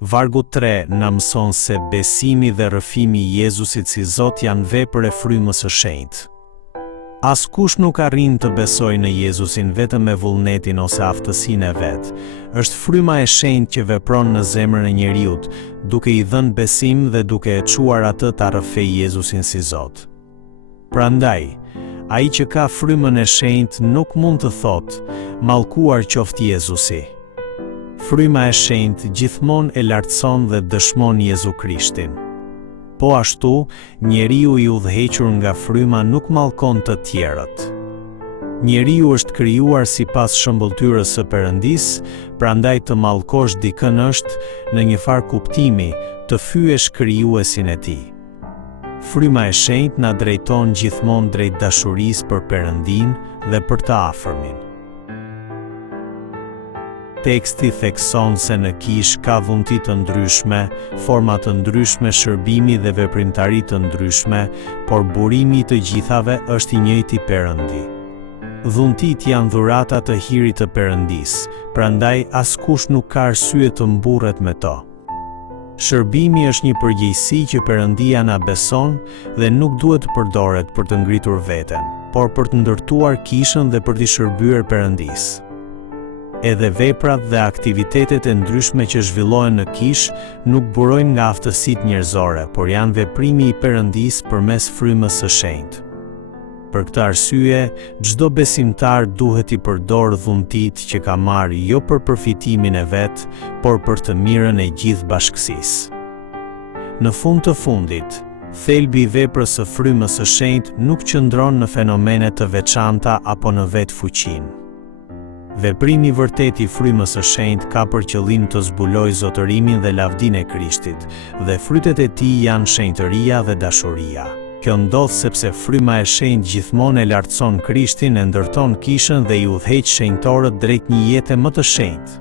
Vargu 3 na mëson se besimi dhe rrëfimi i Jezusit si Zot janë vepër e frymës së shenjtë. Askush nuk arrin të besojë në Jezusin vetëm me vullnetin ose aftësinë e vet. Është fryma e shenjtë që vepron në zemrën e njeriut, duke i dhënë besim dhe duke e çuar atë ta rrëfejë Jezusin si Zot. Prandaj, ai që ka frymën e shenjtë nuk mund të thotë, mallkuar qoftë Jezusi. Fryma e shenjtë gjithmonë e lartëson dhe dëshmon Jezu Krishtin. Po ashtu, njeriu i udhëhequr nga fryma nuk mallkon të tjerët. Njeriu është krijuar sipas shëmbulltyrës së Perëndis, prandaj të mallkosh dikën është, në një farë kuptimi, të fyesh krijuesin e tij. Fryma e shenjtë na drejton gjithmonë drejt dashurisë për Perëndin dhe për të afërmin. Teksti thekson se në kish ka dhunti të ndryshme, forma të ndryshme shërbimi dhe veprimtari të ndryshme, por burimi i të gjithave është i njëjti Perëndi. Dhuntit janë dhurata të hirit të Perëndis, prandaj askush nuk ka arsye të mburret me to. Shërbimi është një përgjegjësi që Perëndia na beson dhe nuk duhet të përdoret për të ngritur veten, por për të ndërtuar kishën dhe për t'i shërbyer Perëndis. Edhe veprat dhe aktivitetet e ndryshme që zhvillohen në kish nuk burojnë nga aftësitë njerëzore, por janë veprimi i Perëndis përmes frymës së shenjtë. Për këtë arsye, çdo besimtar duhet i përdorë dhuntit që ka marrë jo për përfitimin e vet, por për të mirën e gjithë bashkësisë. Në fund të fundit, thelbi i veprës së frymës së shenjtë nuk qëndron në fenomene të veçanta apo në vetë fuqinë. Veprimi i vërtet i frymës së shenjtë ka për qëllim të zbulojë zotërimin dhe lavdinë e Krishtit, dhe frytet e tij janë shenjtëria dhe dashuria. Kjo ndodh sepse fryma e shenjtë gjithmonë e lartëson Krishtin, e ndërton kishën dhe i udhëheq shenjtorët drejt një jete më të shenjtë.